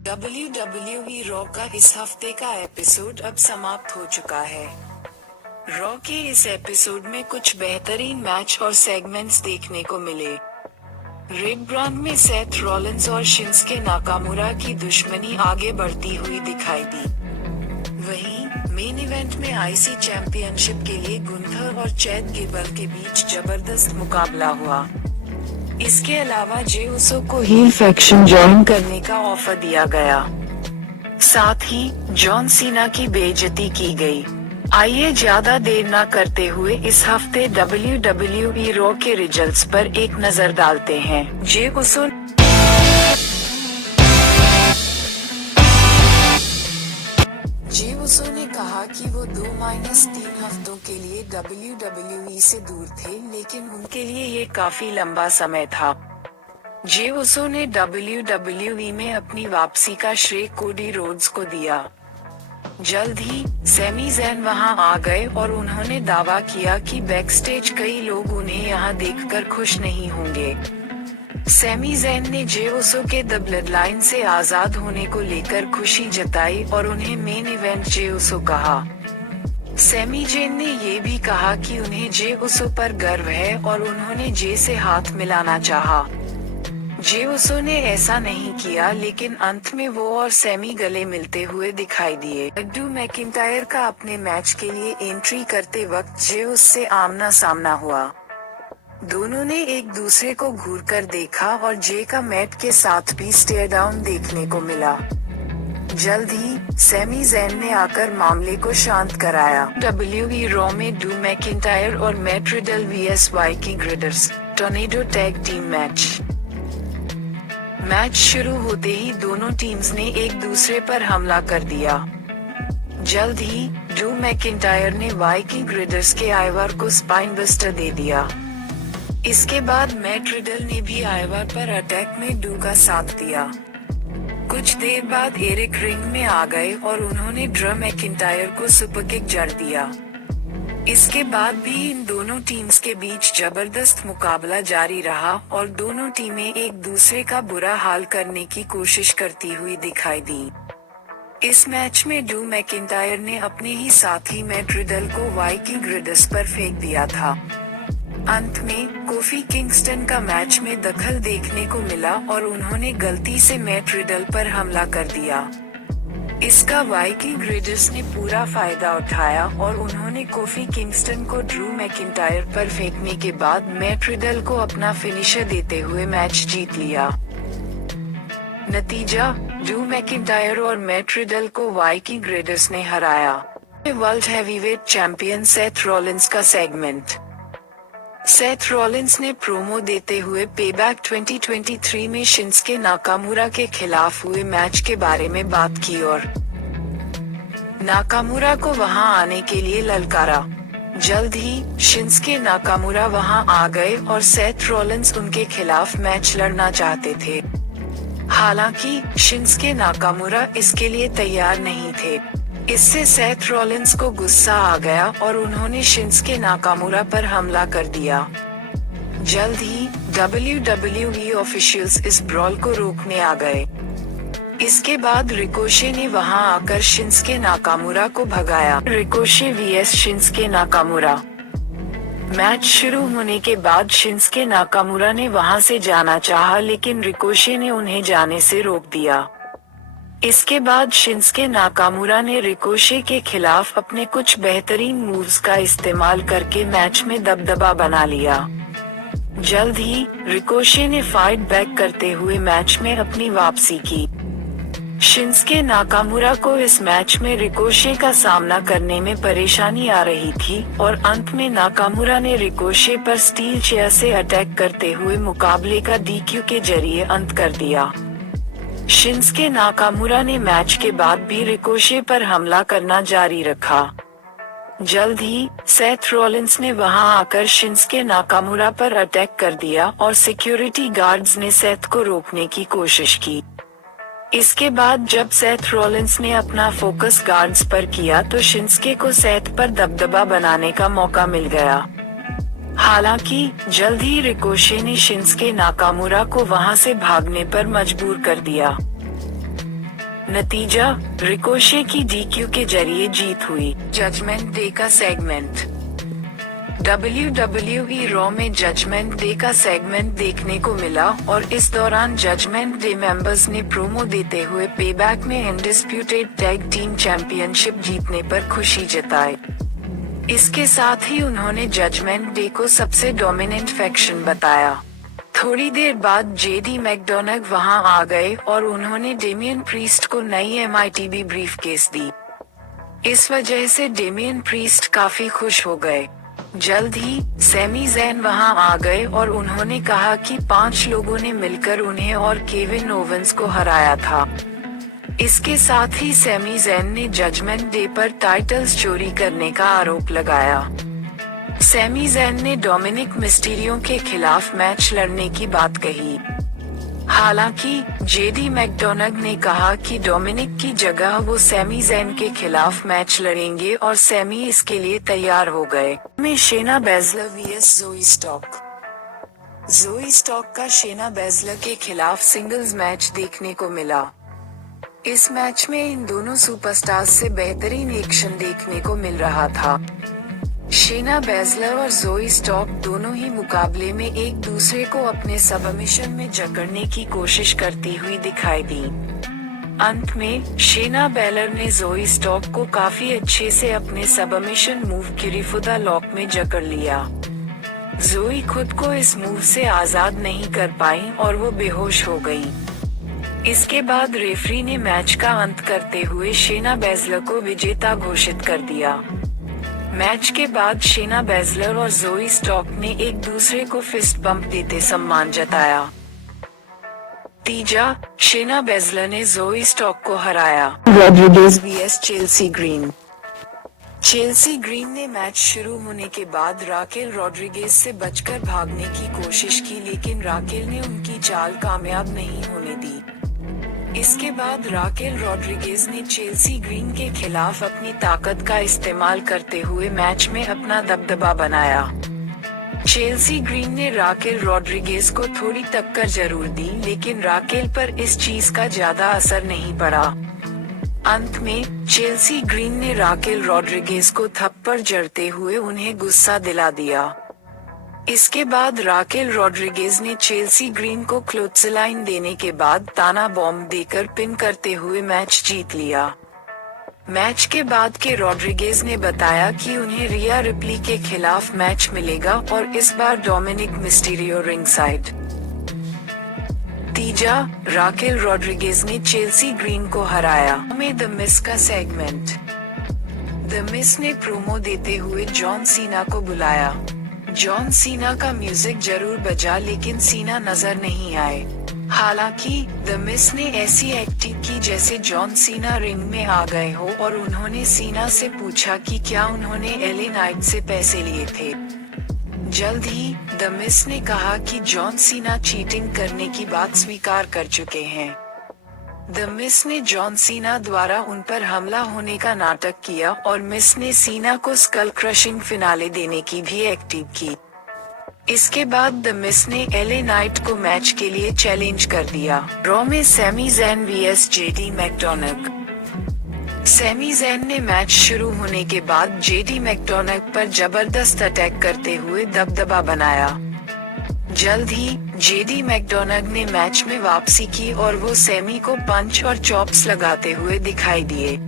WWE raw का इस हफ्ते का एपिसोड अब समाप्त हो चुका है। रॉ के इस एपिसोड में कुछ बेहतरीन मैच और सेगमेंट्स देखने को मिले। रेड ब्रांड में सेथ रॉलिंस और शिंसके नाकामुरा की दुश्मनी आगे बढ़ती हुई दिखाई दी। वहीं मेन इवेंट में आईसी चैंपियनशिप के लिए गुंथर और चैद गेबल के बीच जबरदस्त मुकाबला हुआ। इसके अलावा जे उसो को हील फैक्शन ज्वाइन करने का ऑफर दिया गया। साथ ही जॉन सीना की बेइज्जती की गई। आइए ज्यादा देर न करते हुए इस हफ्ते WWE रॉ के रिजल्ट्स पर एक नजर डालते हैं। जे उसो ने कहा कि वो 2-3 हफ्तों के लिए WWE से दूर थे, लेकिन उनके लिए ये काफी लंबा समय था। जे उसो ने WWE में अपनी वापसी का श्रेय कोडी रोड्स को दिया। जल्द ही सैमी ज़ैन वहां आ गए और उन्होंने दावा किया कि बैकस्टेज कई लोग उन्हें यहां देखकर खुश नहीं होंगे। सैमी ज़ैन ने जे उसो के द ब्लडलाइन से आजाद होने को लेकर खुशी जताई और उन्हें मेन इवेंट जे उसो कहा। सैमी ज़ैन ने ये भी कहा कि उन्हें जे उसो पर गर्व है और उन्होंने जे से हाथ मिलाना चाहा। जे उसो ने ऐसा नहीं किया, लेकिन अंत में वो और सैमी गले मिलते हुए दिखाई दिए। ड्रू मैकिंटायर का अपने मैच के लिए एंट्री करते वक्त जे उससे आमना सामना हुआ। दोनों ने एक दूसरे को घूरकर देखा और जे का मैट के साथ भी स्टेयर डाउन देखने को मिला। जल्द ही सैमी ज़ैन ने आकर मामले को शांत कराया। WWE रॉ में ड्रू मैकिंटायर और Matt Riddle vs Viking Riders tornado tag team match शुरू होते ही दोनों टीम्स ने एक दूसरे पर हमला कर दिया। जल्द ही ड्रू मैकिंटायर ने वाइकिंग राइडर्स के आइवर को स्पाइन बस्टर दे दिया। इसके बाद मैट रिडल ने भी आइवर पर अटैक में ड्रू का साथ दिया। कुछ देर बाद एरिक रिंग में आ गए और उन्होंने ड्रू मैकिंटायर को सुपर किक जड़ दिया। इसके बाद भी इन दोनों टीम्स के बीच जबरदस्त मुकाबला जारी रहा और दोनों टीमें एक दूसरे का बुरा हाल करने की कोशिश करती हुई दिखाई दी। इस मैच में ड्रू मैकिंटायर ने अपने ही साथी मैट रिडल को वाइकिंग राइडर्स पर फेंक दिया था। अंत में कोफी किंगस्टन का मैच में दखल देखने को मिला और उन्होंने गलती से मैट रिडल पर हमला कर दिया। इसका वाइकिंग राइडर्स ने पूरा फायदा उठाया और उन्होंने कोफी किंगस्टन को ड्रू मैकिंटायर पर फेंकने के बाद मैट रिडल को अपना फिनिशर देते हुए मैच जीत लिया। नतीजा, ड्रू मैकिंटायर और मैट रिडल को वाइकिंग राइडर्स ने हराया। World heavyweight champion Seth Rollins का सेगमेंट। सेथ रॉलिंस ने प्रोमो देते हुए पेबैक 2023 में शिंसके नाकामुरा के खिलाफ हुए मैच के बारे में बात की और नाकामुरा को वहां आने के लिए ललकारा। जल्द ही शिंसके नाकामुरा वहां आ गए और सेथ रॉलिंस उनके खिलाफ मैच लड़ना चाहते थे। हालांकि शिंसके नाकामुरा इसके लिए तैयार नहीं थे। इससे सेथ रॉलिंस को गुस्सा आ गया और उन्होंने शिंसके नाकामुरा पर हमला कर दिया। जल्द ही WWE ऑफिशियल्स इस ब्रॉल को रोकने आ गए। इसके बाद रिकोशे ने वहां आकर शिंसके नाकामुरा को भगाया। Ricochet vs Shinsuke Nakamura. Match शुरू होने के बाद शिंसके नाकामुरा ने वहां से जाना चाहा, लेकिन रिकोशे ने उन्हें जाने से रोक दिया। इसके बाद शिंसके नाकामुरा ने रिकोशे के खिलाफ अपने कुछ बेहतरीन मूव्स का इस्तेमाल करके मैच में दबदबा बना लिया। जल्द ही रिकोशे ने फाइट बैक करते हुए मैच में अपनी वापसी की। शिंसके नाकामुरा को इस मैच में रिकोशे का सामना करने में परेशानी आ रही थी और अंत में नाकामुरा ने रिकोशे पर स्टील चेयर से अटैक करते हुए मुकाबले का DQ के जरिए अंत कर दिया। शिंसके नाकामुरा ने मैच के बाद भी रिकोशे पर हमला करना जारी रखा। जल्द ही सेथ रॉलिंस ने वहां आकर शिंसके नाकामुरा पर अटैक कर दिया और सिक्योरिटी गार्ड्स ने सेथ को रोकने की कोशिश की। इसके बाद जब सेथ रॉलिंस ने अपना फोकस गार्ड्स पर किया तो शिंसके को सेथ पर दबदबा बनाने का मौका मिल गया। हालांकि जल्द ही रिकोशे ने शिंसके नाकामुरा को वहां से भागने पर मजबूर कर दिया। नतीजा, रिकोशे की डीक्यू के जरिए जीत हुई। जजमेंट डे का सेगमेंट। WWE रॉ में जजमेंट डे का सेगमेंट देखने को मिला और इस दौरान जजमेंट डे मेंबर्स ने प्रोमो देते हुए पेबैक में अनडिस्प्यूटेड टैग टीम चैंपियनशिप जीतने पर खुशी जताई। इसके साथ ही उन्होंने जजमेंट डे को सबसे डोमिनेंट फैक्शन बताया। थोड़ी देर बाद जेडी मैकडोनाल्ड वहां आ गए और उन्होंने डेमियन प्रीस्ट को नई MITB ब्रीफकेस दी। इस वजह से डेमियन प्रीस्ट काफी खुश हो गए। जल्द ही सैमी ज़ैन वहां आ गए और उन्होंने कहा कि 5 लोगों ने मिलकर उन्हें और केविन ओवेंस को हराया था। इसके साथ ही सैमी ज़ैन ने जजमेंट डे पर टाइटल्स चोरी करने का आरोप लगाया। सैमी ज़ैन ने डोमिनिक मिस्टीरियो के खिलाफ मैच लड़ने की बात कही। हालांकि जेडी मैकडोनाल्ड ने कहा कि डोमिनिक की जगह वो सैमी ज़ैन के खिलाफ मैच लड़ेंगे और सैमी इसके लिए तैयार हो गए। में शेना बेज़लर vs ज़ोई स्टॉक। ज़ोई स्टॉक का शेना बेज़लर के खिलाफ सिंगल्स मैच देखने को मिला। इस मैच में इन दोनों सुपरस्टार्स से बेहतरीन एक्शन देखने को मिल रहा था। शेना बेज़लर और ज़ोई स्टॉक दोनों ही मुकाबले में एक दूसरे को अपने सबमिशन में जकड़ने की कोशिश करती हुई दिखाई दी। अंत में शेना बेज़लर ने ज़ोई स्टॉक को काफी अच्छे से अपने सबमिशन मूव किरीफुदा लॉक में जकड़ लिया। ज़ोई खुद को इस मूव से आजाद नहीं कर पाई और वो बेहोश हो गई। इसके बाद रेफरी ने मैच का अंत करते हुए शेना बेज़लर को विजेता घोषित कर दिया। मैच के बाद शेना बेज़लर और ज़ोई स्टॉक ने एक दूसरे को फिस्ट बम्प देते सम्मान जताया। तीजा, शेना बेज़लर ने ज़ोई स्टॉक को हराया। Rodriguez vs Chelsea green. Chelsea green ने मैच शुरू होने के बाद राकेल रॉड्रिगेज से बचकर भागने की कोशिश की, लेकिन राकेल ने उनकी चाल कामयाब नहीं होने दी। इसके बाद राकेल रॉड्रिगेज ने चेल्सी ग्रीन के खिलाफ अपनी ताकत का इस्तेमाल करते हुए मैच में अपना दबदबा बनाया। चेल्सी ग्रीन ने राकेल रॉड्रिगेज को थोड़ी टक्कर जरूर दी, लेकिन राकेल पर इस चीज का ज्यादा असर नहीं पड़ा। अंत में चेल्सी ग्रीन ने राकेल रॉड्रिगेज को थप्पड़ जड़ते हुए उन्हें गुस्सा दिला दिया। इसके बाद राकेल रॉड्रिगेज ने चेल्सी ग्रीन को क्लोथ्सलाइन देने के बाद ताना बॉम्ब देकर पिन करते हुए मैच जीत लिया। मैच के बाद के रॉड्रिगेज ने बताया कि उन्हें रिया रिप्ली के खिलाफ मैच मिलेगा और इस बार डोमिनिक मिस्टीरियो रिंग साइड। तीजा, राकेल रॉड्रिगेज ने चेल्सी ग्रीन को हराया। में द मिस का सेगमेंट। द मिस ने प्रोमो देते हुए जॉन सीना को बुलाया। जॉन सीना का म्यूजिक जरूर बजा, लेकिन सीना नजर नहीं आए। हालांकि द मिस ने ऐसी एक्टिंग की जैसे जॉन सीना रिंग में आ गए हो और उन्होंने सीना से पूछा कि क्या उन्होंने एले नाइट से पैसे लिए थे। जल्द ही द मिस ने कहा कि जॉन सीना चीटिंग करने की बात स्वीकार कर चुके हैं। द मिस ने जॉन सीना द्वारा उन पर हमला होने का नाटक किया और मिस ने सीना को स्कल क्रशिंग फिनाले देने की भी एक्टिंग की। इसके बाद द मिस ने एले नाइट को मैच के लिए चैलेंज कर दिया। रॉ में सैमी ज़ैन vs जेडी मैकडोनाल्ड। सैमी ज़ैन ने मैच शुरू होने के बाद जेडी मैकडोनाल्ड पर जबरदस्त अटैक करते हुए दबदबा बनाया। जल्द ही जेडी मैकडोनाल्ड ने मैच में वापसी की और वो सैमी को पंच और चॉप्स लगाते हुए दिखाई दिए।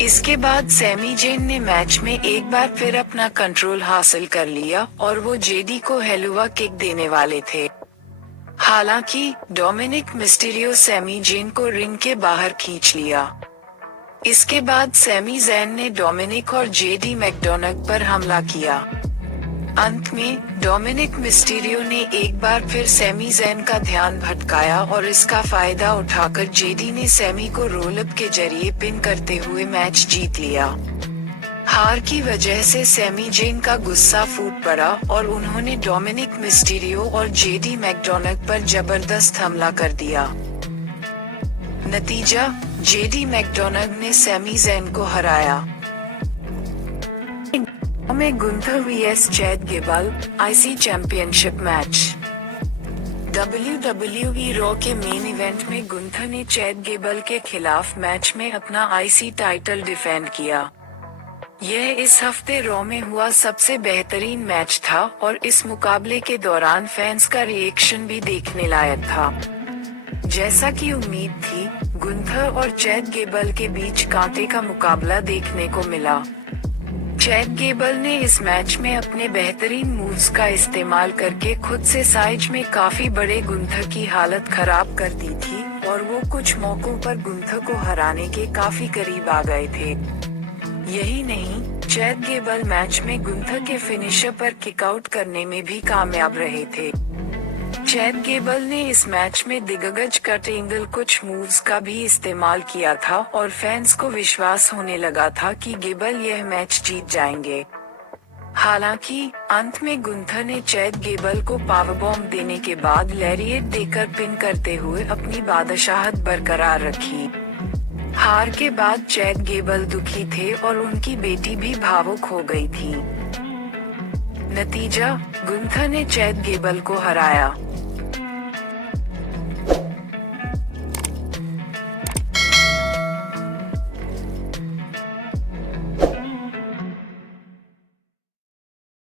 इसके बाद सैमी ज़ैन ने मैच में एक बार फिर अपना कंट्रोल हासिल कर लिया और वो जेडी को हेलुआ किक देने वाले थे। हालांकि डोमिनिक मिस्टीरियो सैमी ज़ैन को रिंग के बाहर खींच लिया। इसके बाद सैमी ज़ैन ने डोमिनिक और जेडी मैकडोनाल्ड पर हमला किया। अंत में डोमिनिक मिस्टीरियो ने एक बार फिर सैमी ज़ैन का ध्यान भटकाया और इसका फायदा उठाकर जेडी ने सैमी को रोलअप के जरिए पिन करते हुए मैच जीत लिया। हार की वजह से सैमी ज़ैन का गुस्सा फूट पड़ा और उन्होंने डोमिनिक मिस्टीरियो और जेडी मैकडोनाल्ड पर जबरदस्त हमला कर दिया। नतीजा, जेडी मैकडोनाल्ड ने सैमी ज़ैन को हराया। में Gunther vs Chad Gable IC championship match. WWE raw के मेन इवेंट में गुंथर ने चैड गेबल के खिलाफ मैच में अपना आईसी टाइटल डिफेंड किया। यह इस हफ्ते रॉ में हुआ सबसे बेहतरीन मैच था और इस मुकाबले के दौरान फैंस का रिएक्शन भी देखने लायक था। जैसा कि उम्मीद थी, गुंथर और चैड गेबल के बीच कांटे का मुकाबला देखने को मिला। चैड गेबल ने इस मैच में अपने बेहतरीन मूव्स का इस्तेमाल करके खुद से साइज में काफी बड़े गुंथर की हालत खराब कर दी थी और वो कुछ मौकों पर गुंथर को हराने के काफी करीब आ गए थे। यही नहीं, चैड गेबल मैच में गुंथर के फिनिशर पर किकआउट करने में भी कामयाब रहे थे। चैड गेबल ने इस मैच में दिग्गज कट एंगल कुछ मूव्स का भी इस्तेमाल किया था और फैंस को विश्वास होने लगा था कि गेबल यह मैच जीत जाएंगे। हालांकि अंत में गुंथर ने चैड गेबल को पावरबॉम्ब देने के बाद लैरिएट देकर पिन करते हुए अपनी बादशाहत बरकरार रखी। हार के बाद चैड गेबल दुखी थे और उनकी बेटी भी भावुक हो गई थी। नतीजा, गुंथर ने चैड गेबल को हराया।